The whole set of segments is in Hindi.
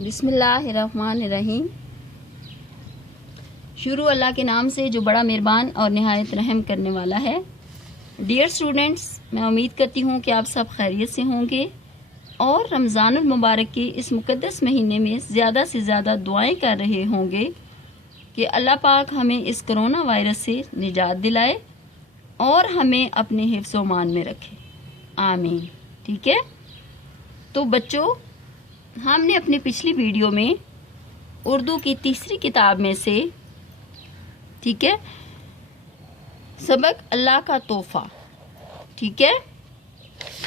बिस्मिल्लाहिर्रहमानिर्रहीम। शुरू अल्लाह के नाम से जो बड़ा मेहरबान और नहायत रहम करने वाला है। डियर स्टूडेंट्स, मैं उम्मीद करती हूँ कि आप सब खैरियत से होंगे और रमज़ानुल मुबारक के इस मुक़द्दस महीने में ज़्यादा से ज़्यादा दुआएं कर रहे होंगे कि अल्लाह पाक हमें इस कोरोना वायरस से निजात दिलाए और हमें अपने हिफ्ज़ व मान में रखे, आमीन। ठीक है, तो बच्चों, हमने अपनी पिछली वीडियो में उर्दू की तीसरी किताब में से, ठीक है, सबक अल्लाह का तोहफा, ठीक है,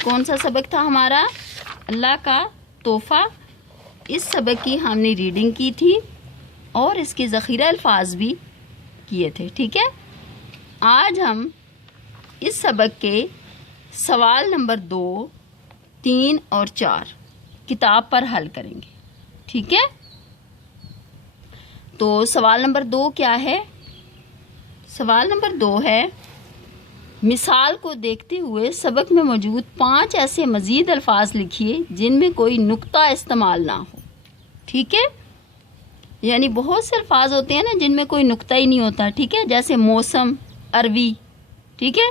कौन सा सबक था हमारा? अल्लाह का तोहफा। इस सबक की हमने रीडिंग की थी और इसके ज़ख़ीरा अल्फाज भी किए थे। ठीक है, आज हम इस सबक के सवाल नंबर 2, 3 और 4 किताब पर हल करेंगे। ठीक है, तो सवाल नंबर 2 क्या है? सवाल नंबर 2 है, मिसाल को देखते हुए सबक में मौजूद 5 ऐसे मज़ीद अल्फाज लिखिए जिनमें कोई नुक्ता इस्तेमाल ना हो। ठीक है, यानी बहुत से अल्फाज होते हैं ना जिनमें कोई नुक्ता ही नहीं होता। ठीक है, जैसे मौसम, अरवी। ठीक है,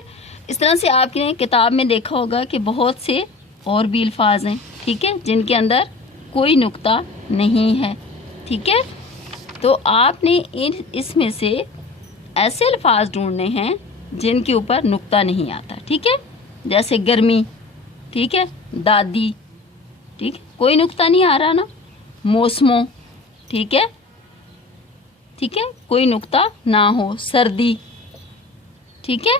इस तरह से आपने किताब में देखा होगा कि बहुत से और भी अल्फाज हैं, ठीक है, जिनके अंदर कोई नुक्ता नहीं है। ठीक है, तो आपने इसमें से ऐसे अल्फाज ढूंढने हैं जिनके ऊपर नुक्ता नहीं आता। ठीक है, जैसे गर्मी, ठीक है, दादी, ठीक है, कोई नुक्ता नहीं आ रहा ना। मौसमों, ठीक है, ठीक है, कोई नुक्ता ना हो। सर्दी, ठीक है,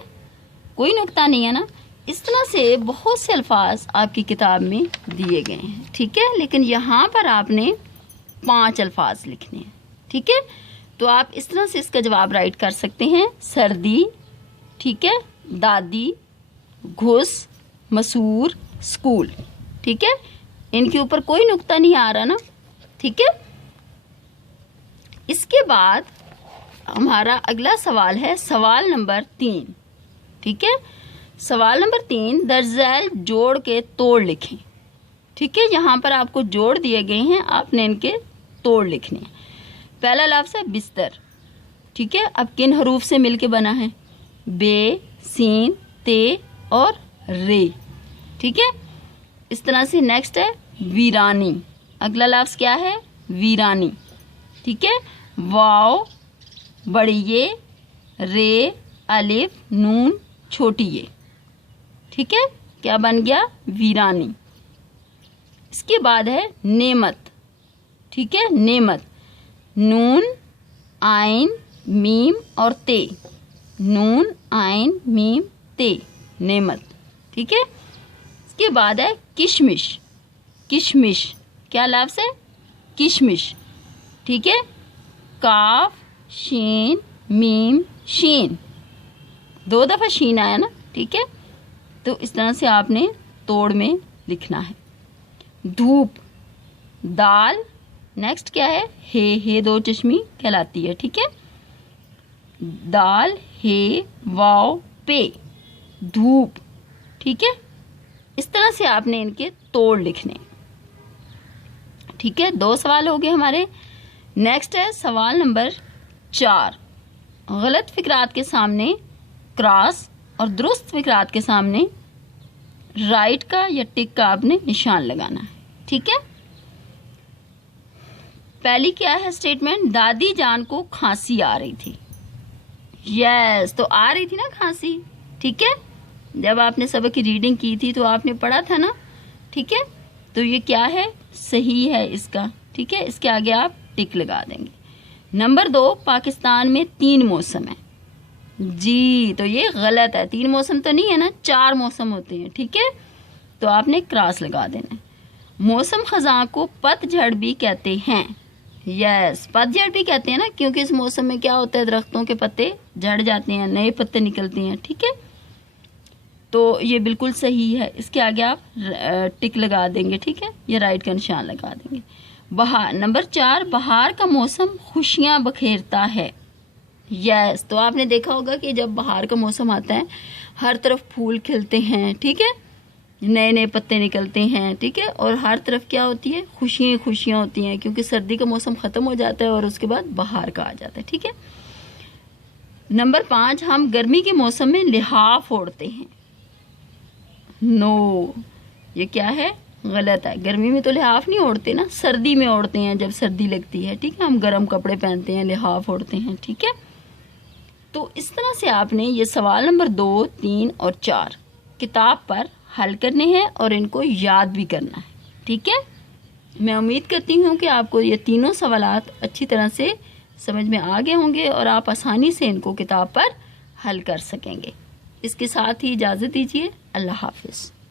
कोई नुक्ता नहीं है ना। इस तरह से बहुत से अल्फाज आपकी किताब में दिए गए हैं। ठीक है, लेकिन यहाँ पर आपने 5 अल्फाज लिखने हैं। ठीक है, तो आप इस तरह से इसका जवाब राइट कर सकते हैं। सर्दी, ठीक है, दादी, घुस, मसूर, स्कूल। ठीक है, इनके ऊपर कोई नुक्ता नहीं आ रहा ना। ठीक है, इसके बाद हमारा अगला सवाल है सवाल नंबर 3। ठीक है, सवाल नंबर 3, दर्जैल जोड़ के तोड़ लिखें। ठीक है, यहाँ पर आपको जोड़ दिए गए हैं, आपने इनके तोड़ लिखने हैं। पहला लफ्ज़ है बिस्तर। ठीक है, अब किन हरूफ से मिलके बना है? बे, सीन, ते और रे। ठीक है, इस तरह से नेक्स्ट है वीरानी। अगला लफ्ज़ क्या है? वीरानी। ठीक है, वाव, बड़ी ये, रे, अलिफ, नून, छोटी ये। ठीक है, क्या बन गया? वीरानी। इसके बाद है नेमत। ठीक है, नेमत, नून, आइन, मीम और ते। नून, आइन, मीम, ते, नेमत। ठीक है, इसके बाद है किशमिश। किशमिश, क्या लफ्ज़ है? किशमिश। ठीक है, काफ, शीन, मीम, शीन, 2 दफ़ा शीन आया ना। ठीक है, तो इस तरह से आपने तोड़ में लिखना है। धूप, दाल, नेक्स्ट क्या है? हे 2 चश्मी कहलाती है। ठीक है, दाल, हे, वाव, पे, धूप। ठीक है, इस तरह से आपने इनके तोड़ लिखने। ठीक है, 2 सवाल हो गए हमारे। नेक्स्ट है सवाल नंबर 4, गलत फिक्रात के सामने क्रॉस और दुरुस्त फिक्रात के सामने राइट का या टिक का आपने निशान लगाना है। ठीक है, पहली क्या है स्टेटमेंट? दादी जान को खांसी आ रही थी। यस, तो आ रही थी ना खांसी। ठीक है, जब आपने सबक की रीडिंग की थी तो आपने पढ़ा था ना। ठीक है, तो ये क्या है? सही है इसका। ठीक है, इसके आगे आप टिक लगा देंगे। नंबर 2, पाकिस्तान में 3 मौसम है। जी, तो ये गलत है। 3 मौसम तो नहीं है ना, 4 मौसम होते हैं। ठीक है, तो आपने क्रॉस लगा देना है। मौसम खज़ां को पतझड़ भी कहते हैं। यस, पतझड़ भी कहते हैं ना, क्योंकि इस मौसम में क्या होता है? दरख्तों के पत्ते झड़ जाते हैं, नए पत्ते निकलते हैं। ठीक है, तो ये बिल्कुल सही है। इसके आगे आप टिक लगा देंगे। ठीक है, ये राइट का निशान लगा देंगे। बहार, नंबर 4, बहार का मौसम खुशियाँ बखेरता है। यस, तो आपने देखा होगा कि जब बाहर का मौसम आता है हर तरफ फूल खिलते हैं। ठीक है, नए नए पत्ते निकलते हैं, ठीक है, और हर तरफ क्या होती है, खुशियाँ खुशियाँ होती हैं, क्योंकि सर्दी का मौसम ख़त्म हो जाता है और उसके बाद बाहर का आ जाता है, ठीक है। नंबर 5, हम गर्मी के मौसम में लिहाफ ओढ़ते हैं। नो, ये क्या है, गलत है। गर्मी में तो लिहाफ नहीं ओढ़ते ना, सर्दी में ओढ़ते हैं, जब सर्दी लगती है, ठीक है, हम गर्म कपड़े पहनते हैं, लिहाफ ओढ़ते हैं, ठीक है। तो इस तरह से आपने ये सवाल नंबर 2, 3 और 4 किताब पर हल करने हैं और इनको याद भी करना है, ठीक है। मैं उम्मीद करती हूँ कि आपको ये तीनों सवालात अच्छी तरह से समझ में आ गए होंगे और आप आसानी से इनको किताब पर हल कर सकेंगे। इसके साथ ही इजाज़त दीजिए। अल्लाह हाफिज़।